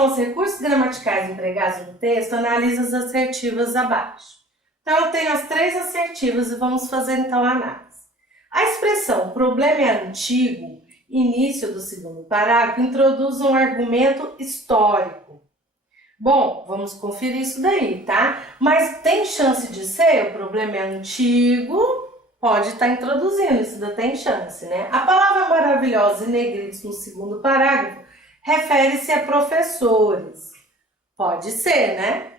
relação aos recursos gramaticais empregados no texto, analise as assertivas abaixo. Então, eu tenho as 3 assertivas e vamos fazer então a análise. A expressão problema é antigo, início do segundo parágrafo, introduz um argumento histórico. Bom, vamos conferir isso daí, tá? Mas tem chance de ser, o problema é antigo, pode estar introduzindo, isso ainda tem chance, né? A palavra maravilhosa em negritos no segundo parágrafo refere-se a professores. Pode ser, né?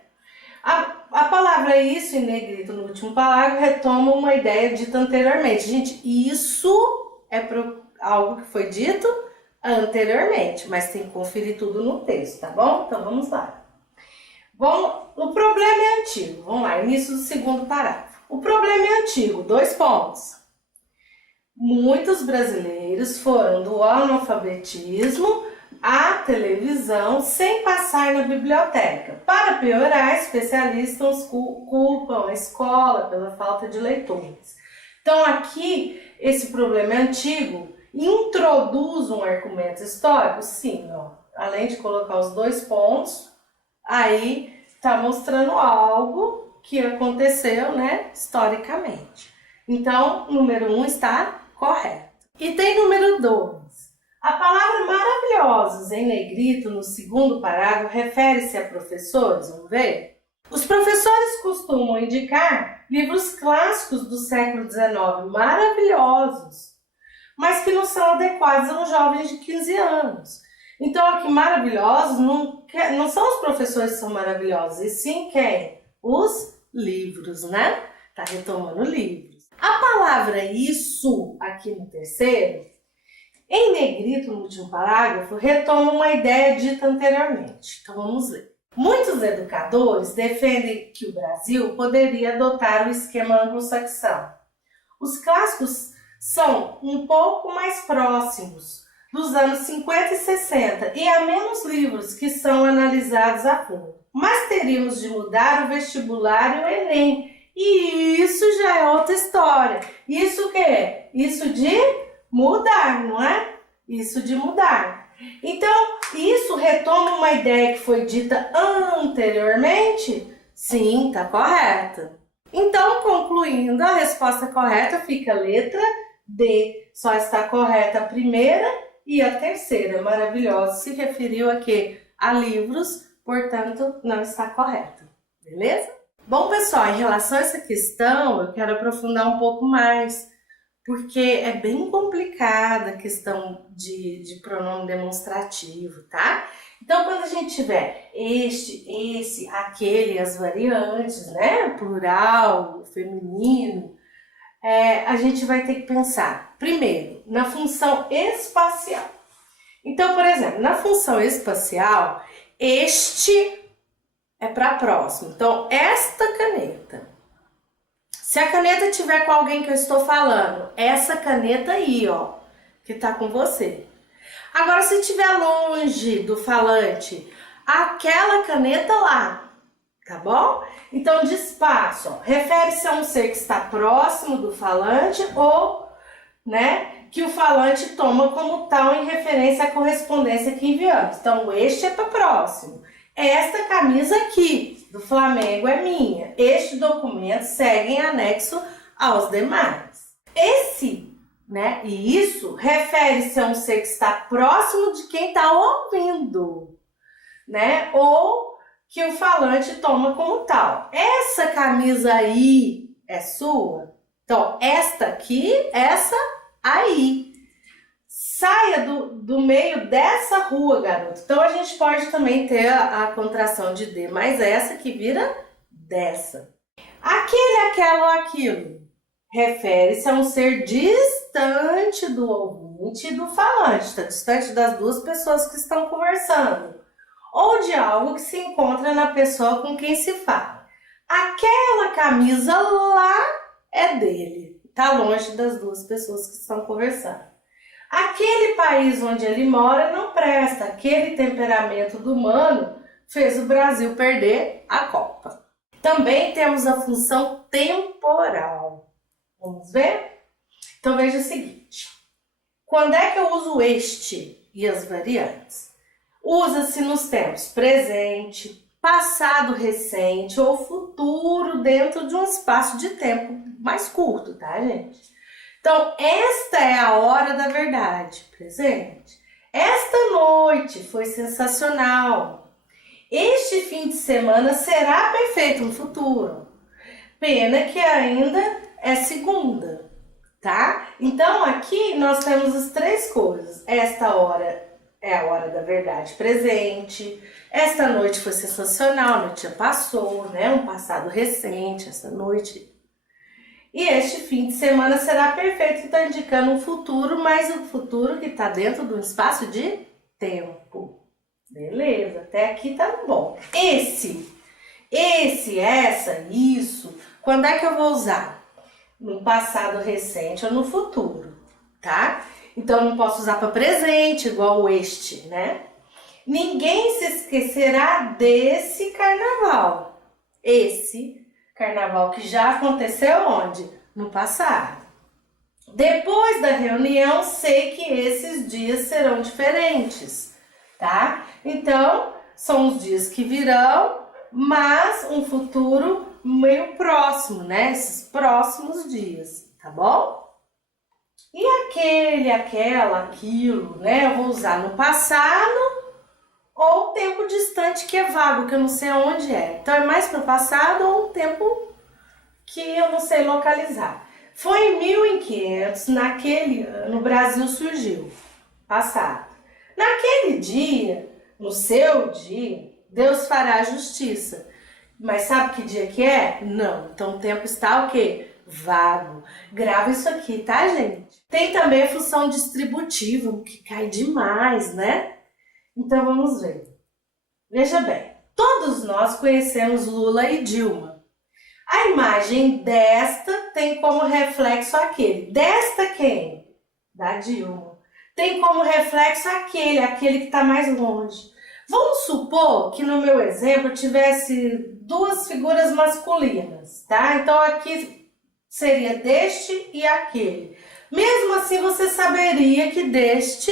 A palavra isso em negrito no último parágrafo retoma uma ideia dita anteriormente. Gente, isso é algo que foi dito anteriormente, mas tem que conferir tudo no texto, tá bom? Então vamos lá. Bom, o problema é antigo. Vamos lá, início do segundo parágrafo. O problema é antigo, 2 pontos. Muitos brasileiros foram do analfabetismo à televisão sem passar na biblioteca. Para piorar, especialistas culpam a escola pela falta de leitores. Então aqui, esse problema é antigo, introduz um argumento histórico? Sim, ó. Além de colocar os 2 pontos, aí está mostrando algo que aconteceu, né, historicamente. Então, número 1 está correto. E tem número 2. A palavra maravilhosos em negrito no segundo parágrafo refere-se a professores, vamos ver? Os professores costumam indicar livros clássicos do século XIX, maravilhosos, mas que não são adequados a um jovem de 15 anos. Então, aqui, maravilhosos não são os professores que são maravilhosos, e sim quem? Os livros, né? Tá retomando livros. A palavra isso, aqui no terceiro, em negrito no último parágrafo, retoma uma ideia dita anteriormente. Então, vamos ler. Muitos educadores defendem que o Brasil poderia adotar o esquema anglo-saxão. Os clássicos são um pouco mais próximos dos anos 50 e 60 e há menos livros que são analisados a fundo. Mas teríamos de mudar o vestibular e o Enem. E isso já é outra história. Isso o que é? Isso de mudar, não é? Isso de mudar. Então, isso retoma uma ideia que foi dita anteriormente? Sim, está correta. Então, concluindo, a resposta correta fica a letra D. Só está correta a primeira e a terceira. Maravilhosa. Se referiu aqui a livros, portanto, não está correto. Beleza? Bom, pessoal, em relação a essa questão, eu quero aprofundar um pouco mais, porque é bem complicada a questão de pronome demonstrativo, tá? Então, quando a gente tiver este, esse, aquele, as variantes, né? Plural, feminino, a gente vai ter que pensar, primeiro, na função espacial. Então, por exemplo, na função espacial, este é para próximo. Então, esta caneta. Se a caneta tiver com alguém que eu estou falando, essa caneta aí, ó, que tá com você. Agora, se estiver longe do falante, aquela caneta lá, tá bom? Então, de espaço, ó, refere-se a um ser que está próximo do falante ou, né, que o falante toma como tal em referência à correspondência que enviamos. Então, este é para próximo. Esta camisa aqui do Flamengo é minha. Este documento segue em anexo aos demais. Esse, né, e isso refere-se a um ser que está próximo de quem está ouvindo, né, ou que o falante toma como tal. Essa camisa aí é sua? Então, esta aqui, essa aí. Saia do meio dessa rua, garoto. Então, a gente pode também ter a contração de D, mas essa que vira dessa. Aquele, aquela ou aquilo refere-se a um ser distante do ouvinte e do falante, está distante das duas pessoas que estão conversando, ou de algo que se encontra na pessoa com quem se fala. Aquela camisa lá é dele, está longe das duas pessoas que estão conversando. Aquele país onde ele mora não presta, aquele temperamento do humano fez o Brasil perder a Copa. Também temos a função temporal. Vamos ver? Então veja o seguinte, quando é que eu uso este e as variantes? Usa-se nos tempos presente, passado recente ou futuro dentro de um espaço de tempo mais curto, tá, gente? Então, esta é a hora da verdade, presente. Esta noite foi sensacional. Este fim de semana será perfeito no futuro. Pena que ainda é segunda, tá? Então, aqui nós temos as três coisas. Esta hora é a hora da verdade presente. Esta noite foi sensacional, a noite já passou, né? Um passado recente, essa noite. E este fim de semana será perfeito, que está indicando um futuro, mas um futuro que está dentro de um espaço de tempo. Beleza, até aqui tá bom. Essa, isso, quando é que eu vou usar? No passado recente ou no futuro, tá? Então, não posso usar para presente, igual este, né? Ninguém se esquecerá desse carnaval. Esse carnaval que já aconteceu onde? No passado. Depois da reunião, sei que esses dias serão diferentes, tá? Então, são os dias que virão, mas um futuro meio próximo, né? Esses próximos dias, tá bom? E aquele, aquela, aquilo, né? Eu vou usar no passado ou tempo distante, que é vago, que eu não sei aonde é. Então, é mais para o passado ou um tempo que eu não sei localizar. Foi em 1500, naquele ano, o Brasil surgiu. Passado. Naquele dia, no seu dia, Deus fará a justiça. Mas sabe que dia que é? Não. Então, o tempo está o quê? Vago. Grava isso aqui, tá, gente? Tem também a função distributiva, que cai demais, né? Então, vamos ver. Veja bem, todos nós conhecemos Lula e Dilma. A imagem desta tem como reflexo aquele. Desta quem? Da Dilma. Tem como reflexo aquele que está mais longe. Vamos supor que no meu exemplo eu tivesse duas figuras masculinas, tá? Então aqui seria deste e aquele. Mesmo assim você saberia que deste,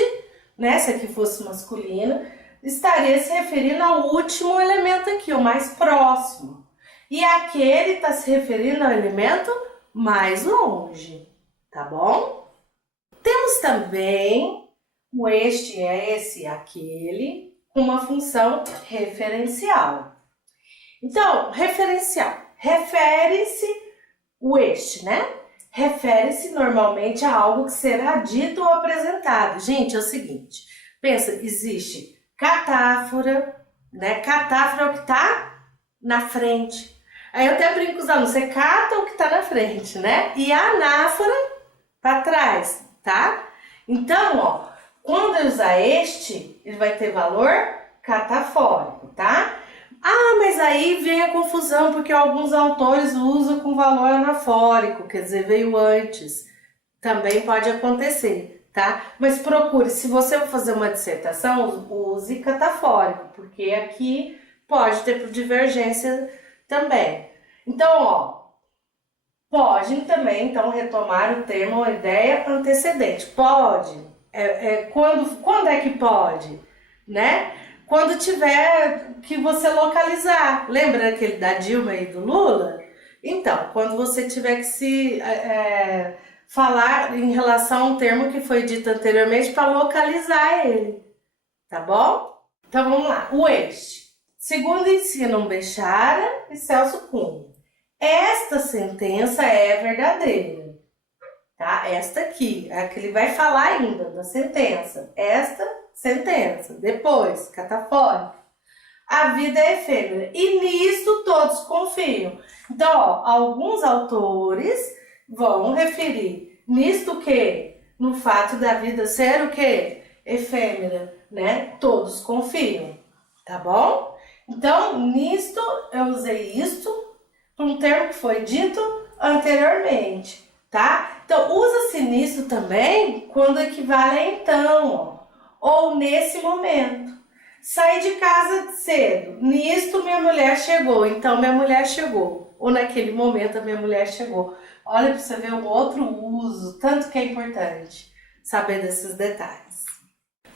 né, se aqui fosse masculino, estaria se referindo ao último elemento aqui, o mais próximo. E aquele está se referindo ao elemento mais longe, tá bom? Temos também o este, esse, aquele, com uma função referencial. Então, referencial, refere-se o este, né? Refere-se normalmente a algo que será dito ou apresentado. Gente, é o seguinte, pensa, existe catáfora, né? Catáfora é o que está na frente. Aí eu até brinco com os alunos, você cata o que está na frente, né? E a anáfora para trás, tá? Então, ó, quando eu usar este, ele vai ter valor catafórico, tá? Ah, mas aí vem a confusão, porque alguns autores usam com valor anafórico, quer dizer, veio antes. Também pode acontecer, tá? Mas procure, se você for fazer uma dissertação, use catafórico, porque aqui pode ter divergência também. Então, ó, pode também, então, retomar o termo ou ideia antecedente. Pode. Quando é que pode? Né? Quando tiver que você localizar. Lembra aquele da Dilma e do Lula? Então, quando você tiver que se falar em relação a um termo que foi dito anteriormente para localizar ele. Tá bom? Então, vamos lá. O este. Segundo ensinam Bechara e Celso Cunha, esta sentença é verdadeira, tá? Esta aqui, é a que ele vai falar ainda da sentença. Esta sentença, depois, catafórica. A vida é efêmera e nisso todos confiam. Então, ó, alguns autores vão referir nisto o quê? No fato da vida ser o quê? Efêmera, né? Todos confiam, tá bom? Então, nisto, eu usei isto para um termo que foi dito anteriormente, tá? Então, usa-se nisto também quando equivale a então, ó, ou nesse momento. Saí de casa cedo, nisto minha mulher chegou, então minha mulher chegou. Ou naquele momento a minha mulher chegou. Olha para você ver um outro uso, tanto que é importante saber desses detalhes.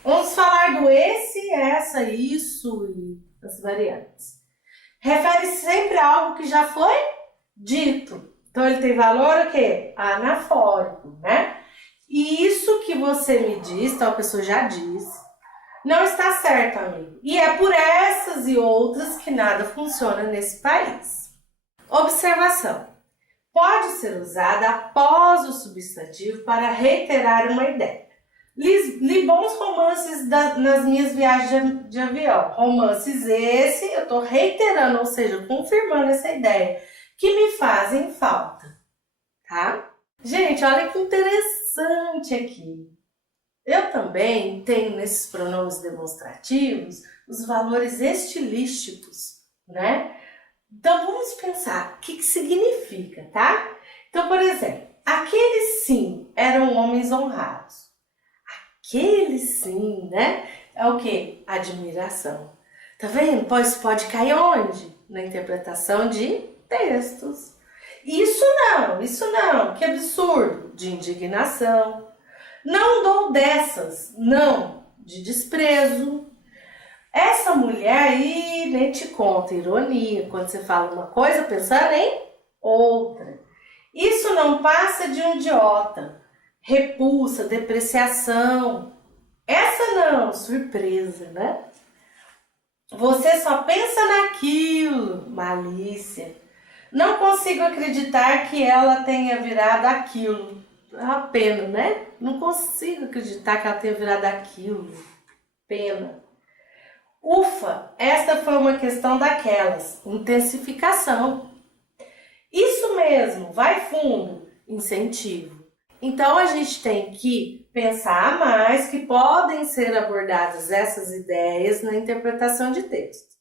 Vamos falar do esse, essa, isso e as variantes. Refere sempre a algo que já foi dito. Então, ele tem valor o quê? Anafórico, né? E isso que você me diz, tal pessoa já disse, não está certo, amigo. E é por essas e outras que nada funciona nesse país. Observação. Pode ser usada após o substantivo para reiterar uma ideia. Li bons romances nas minhas viagens de avião. Romances esse, eu estou reiterando, ou seja, confirmando essa ideia, que me fazem falta, tá? Gente, olha que interessante aqui. Eu também tenho nesses pronomes demonstrativos os valores estilísticos, né? Então vamos pensar o que significa, tá? Então, por exemplo, aqueles sim eram homens honrados. Aquele sim, né? É o quê? Admiração. Tá vendo? Pois pode cair onde? Na interpretação de textos. Isso não, que absurdo. De indignação. Não dou dessas, não, de desprezo. Essa mulher aí nem te conta ironia, quando você fala uma coisa pensando em outra. Isso não passa de um idiota. Repulsa, depreciação. Essa não, surpresa, né? Você só pensa naquilo, malícia. Não consigo acreditar que ela tenha virado aquilo. É uma pena, né? Não consigo acreditar que ela tenha virado aquilo. Pena. Ufa, esta foi uma questão daquelas. Intensificação. Isso mesmo, vai fundo. Incentivo. Então, a gente tem que pensar mais que podem ser abordadas essas ideias na interpretação de texto.